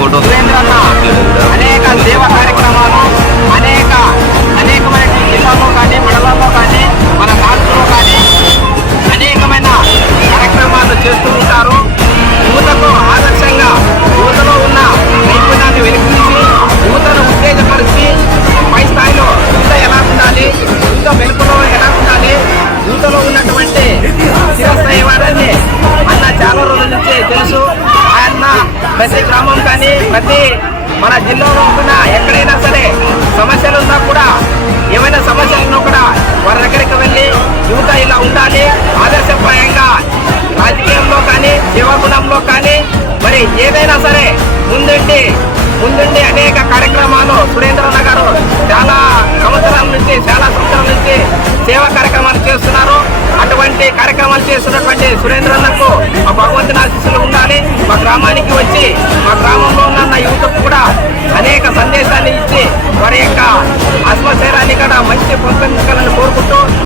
సురేంద్రన్న అనేక సేవా కార్యక్రమాలు అనేకమైన జిల్లాలో కానీ మండలంలో కానీ మన రాష్ట్రంలో కానీ అనేకమైన కార్యక్రమాలు చేస్తూ ఉంటారు. యువతకు ఆదర్శంగా యువతలో ఉన్న నైపుణ్యాన్ని వెలికితీసి యువతను ఉత్తేజపరిచి పై స్థాయిలో యువత ఎలా ఉండాలి, యువత వెలుపులో ఎలా ఉండాలి, యువతలో ఉన్నటువంటి చిరస్థాయి వాడని అన్న చాలా రోజుల నుంచే తెలుసు. ఆయన ప్రతి గ్రామం కానీ ప్రతి మన జిల్లాలో ఉన్న ఎక్కడైనా సరే సమస్యలు ఉన్నా కూడా ఏమైనా సమస్యలు ఉన్నా కూడా వారి దగ్గరికి వెళ్ళి యువత ఇలా ఉండాలి, ఆదర్శప్రాయంగా రాజకీయంలో కానీ సేవాగుణంలో కానీ మరి ఏదైనా సరే ముందుండి అనేక కార్యక్రమాలు సురేంద్రన్న గారు చాలా సంవత్సరాల నుంచి సేవా కార్యక్రమాలు చేస్తున్నారు. అటువంటి కార్యక్రమాలు చేస్తున్నటువంటి సురేంద్రన్నకు మా భగవంతుని ఆశీస్సులు ఉండాలి. మా గ్రామానికి వచ్చి మా గ్రామంలో ఉన్న యువతకు కూడా అనేక సందేశాన్ని ఇచ్చి వారి యొక్క ఆత్మశైరాన్ని కూడా మంచి